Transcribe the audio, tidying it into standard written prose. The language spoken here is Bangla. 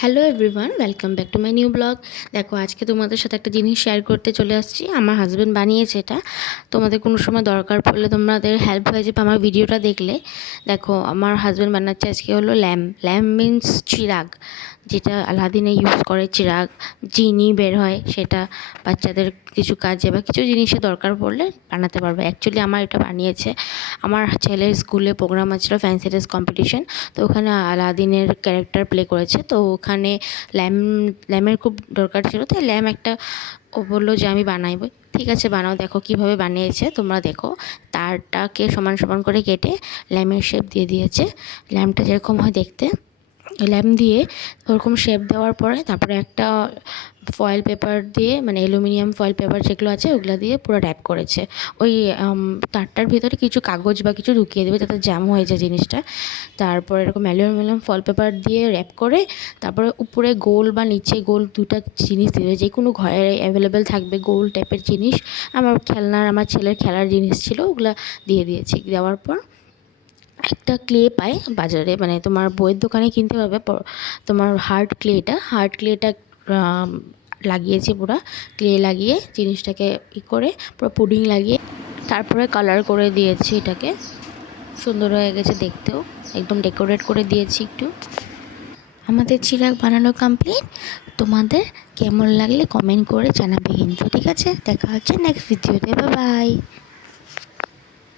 Hello everyone, welcome back to my new blog. দেখো, আজকে তোমাদের সাথে একটা জিনিস শেয়ার করতে চলে আসছি। আমার হাজব্যান্ড বানিয়েছে এটা। তোমাদের কোনো সময় দরকার পড়লে তোমাদের হেল্প হয়ে যাবে আমার ভিডিওটা দেখলে। দেখো, আমার হাজব্যান্ড বানাচ্ছে আজকে হলো ল্যাম্প মিন্স চিরাগ, যেটা আলাদিনে ইউজ করে। চিরাগ চিনি বের হয়, সেটা বাচ্চাদের কিছু কাজে বা কিছু জিনিসে দরকার পড়লে বানাতে পারবে। অ্যাকচুয়ালি আমার এটা বানিয়েছে আমার ছেলের স্কুলে প্রোগ্রাম আছে, ফ্যান্সি ড্রেস কম্পিটিশন। তো ওখানে আলাদিনের ক্যারেক্টার প্লে করেছে। তো ওখানে ল্যামের খুব দরকার ছিল, তাই ল্যাম্প একটা ও বললো যে আমি বানাইব। ঠিক আছে, বানাও। দেখো কিভাবে বানিয়েছে, তোমরা দেখো। তারটাকে সমান সমান করে কেটে ল্যাম্পের শেপ দিয়ে দিয়েছে। ল্যাম্পটা যেরকম হয় দেখতে, ল্যাম্প দিয়ে ওরকম শেপ দেওয়ার পরে তারপরে একটা ফয়েল পেপার দিয়ে, মানে অ্যালুমিনিয়াম ফয়েল পেপার যেগুলো আছে ওগুলো দিয়ে পুরো র্যাপ করেছে। ওই তারটার ভিতরে কিছু কাগজ বা কিছু ঢুকিয়ে দেবে যাতে জ্যাম হয়ে যায় জিনিসটা। তারপর এরকম অ্যালুমিনিয়াম ফয়েল পেপার দিয়ে র্যাপ করে তারপরে উপরে গোল বা নিচে গোল দুটা জিনিস দেবে, যে কোনো ঘরে অ্যাভেলেবেল থাকবে গোল টাইপের জিনিস। আমার ছেলের খেলার জিনিস ছিল, ওগুলো দিয়ে দিয়েছি। দেওয়ার পর একটা ক্লে পায় বাজারে, মানে তোমার বইয়ের দোকানে কিনতে পাবে। তোমার হার্ড ক্লেটা লাগিয়েছি, পুরো ক্লে লাগিয়ে জিনিসটাকে করে পুরো পুডিং লাগিয়ে তারপরে কালার করে দিয়েছি। এটাকে সুন্দর হয়ে গেছে দেখতেও, একদম ডেকোরেট করে দিয়েছি একটু। আমাদের চিরাগ বানানো কমপ্লিট। তোমাদের কেমন লাগলে কমেন্ট করে জানাবে কিন্তু, ঠিক আছে? দেখা হচ্ছে নেক্সট ভিডিওতে। Bye bye.